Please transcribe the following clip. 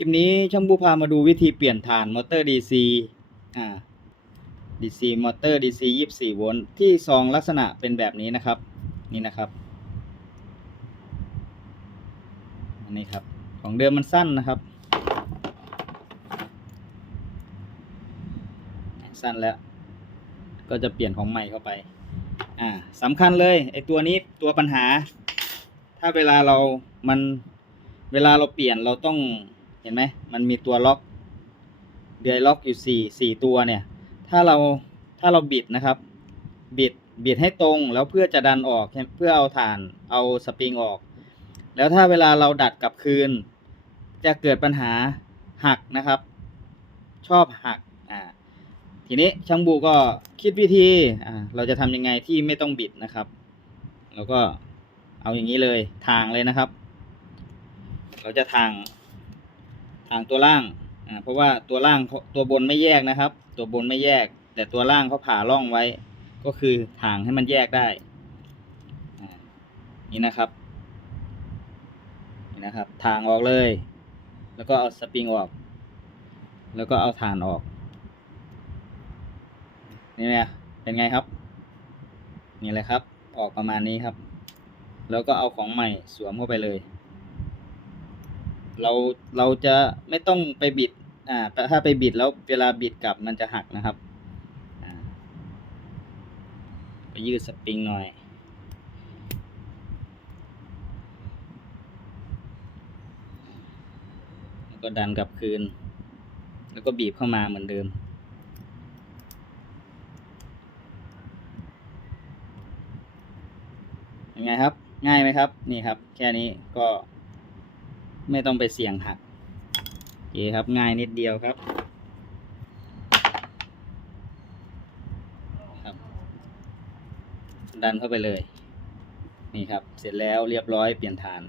คลิปนี้ช่างบูพามาดูวิธีเปลี่ยนฐานมอเตอร์ DC อ่า DC มอเตอร์ DC 24 โวลต์ที่ซองลักษณะเป็นแบบนี้นะครับ นี่นะครับอันนี้ครับ ของเดิมมันสั้นนะครับ สั้นแล้ว ก็จะเปลี่ยนของใหม่เข้าไป อ่าสำคัญเลยไอตัวนี้ตัวปัญหา ถ้าเวลาเรามันเวลาเราเปลี่ยนเราต้อง เห็นไหมมันมีตัวล็อกเดือยล็อกอยู่สี่สี่ตัวเนี่ย ถ้าเราถ้าเราบิดนะครับ บิดบิดให้ตรงแล้วเพื่อจะดันออกเพื่อเอาฐานเอาสปริงออก แล้วถ้าเวลาเราดัดกลับคืน จะเกิดปัญหาหักนะครับ ชอบหักอ่าทีนี้ช่างบูก็คิดวิธีอ่าเราจะทำยังไงที่ไม่ต้องบิดนะครับ แล้วก็เอาอย่างนี้เลยทางเลยนะครับ เราจะทาง ทางตัวล่างอ่าเพราะว่าตัวล่างตัวบนไม่แยกนะครับ ตัวบนไม่แยก แต่ตัวล่างเขาผ่าร่องไว้ ก็คือทางให้มันแยกได้นี่นะครับนี่นะครับทางออกเลย แล้วก็เอาสปริงออก แล้วก็เอาฐานออกนี่ไงเป็นไงครับ นี่เลยครับ ออกประมาณนี้ครับ แล้วก็เอาของใหม่สวมเข้าไปเลย เราเราจะไม่ต้องไปบิดอ่าถ้าไปบิดแล้วเวลาบิดกลับมันจะหักนะครับไปยืดสปริงหน่อย แล้วก็ดันกลับคืน แล้วก็บีบเข้ามาเหมือนเดิมยังไงครับ ง่ายไหมครับ นี่ครับ แค่นี้ก็ ไม่ต้องไปเสี่ยงหักโอเคครับง่ายนิดเดียวครับครับ ดันเข้าไปเลย นี่ครับ เสร็จแล้วเรียบร้อยเปลี่ยนฐาน